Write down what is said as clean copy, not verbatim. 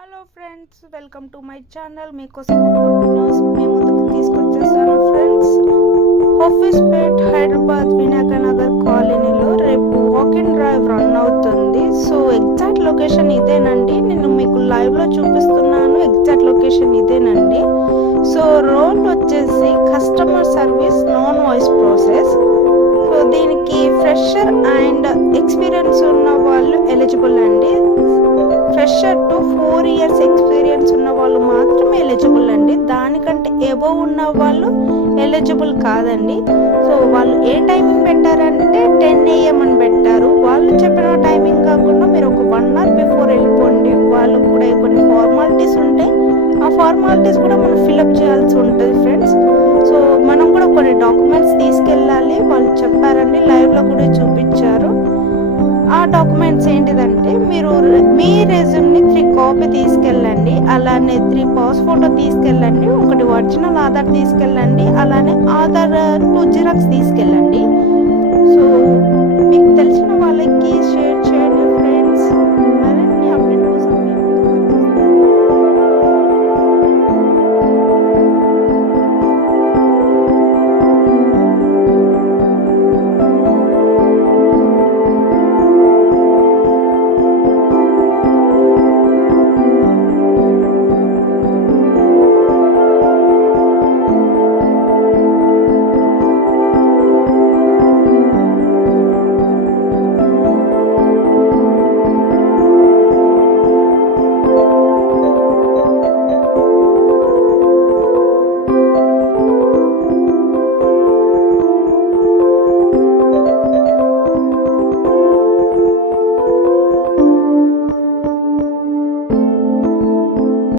Hello friends, welcome to my channel. మీకోసం good news మీ ముందుకు తీసుకొచ్చేసాను friends. Hafeezpet Hyderabad Vinayaka Nagar కాలనీలో రేపు వాకింగ్ డ్రైవ్ రన్ అవుతుంది. సో ఎగ్జాక్ట్ లొకేషన్ ఇదేనండి, నేను మీకు లైవ్లో చూపిస్తున్నాను. ఎగ్జాక్ట్ లొకేషన్ ఇదేనండి. సో రోల్ వచ్చేసి customer service non voice process. So దీనికి ఫ్రెషర్ అండ్ ఎక్స్పీరియన్స్ ఉన్న వాళ్ళు ఎలిజిబుల్ అండి. ఫ్రెషర్ టు 4 years ఎక్స్పీరియన్స్ ఉన్న వాళ్ళు మాత్రమే ఎలిజిబుల్ అండి. దానికంటే ఎబోవ్ ఉన్న వాళ్ళు ఎలిజిబుల్ కాదండి. సో వాళ్ళు ఏ టైమింగ్ పెట్టారంటే 10 AM అని పెట్టారు. వాళ్ళు చెప్పిన టైమింగ్ కాకుండా మీరు ఒక 1 hour బిఫోర్ వెళ్ళిపోండి. వాళ్ళకు కూడా కొన్ని ఫార్మాలిటీస్ ఉంటాయి. ఆ ఫార్మాలిటీస్ కూడా మనం ఫిలప్ చేయాల్సి ఉంటుంది ఫ్రెండ్స్. సో మనం కూడా కొన్ని డాక్యుమెంట్స్ తీసుకెళ్ళాలి. వాళ్ళు చెప్పారండి, లైవ్లో కూడా చూపించారు. ఆ డాక్యుమెంట్స్ ఏంటిదంటే, మీరు మీ రెజ్యూమ్ని 3 కాపీ తీసుకెళ్ళండి, అలానే 3 పాస్ ఫోటో తీసుకెళ్ళండి, ఒకటి ఒరిజినల్ ఆధార్ తీసుకెళ్ళండి, అలానే ఆధార్ 2 జిరాక్స్ తీసుకెళ్ళండి.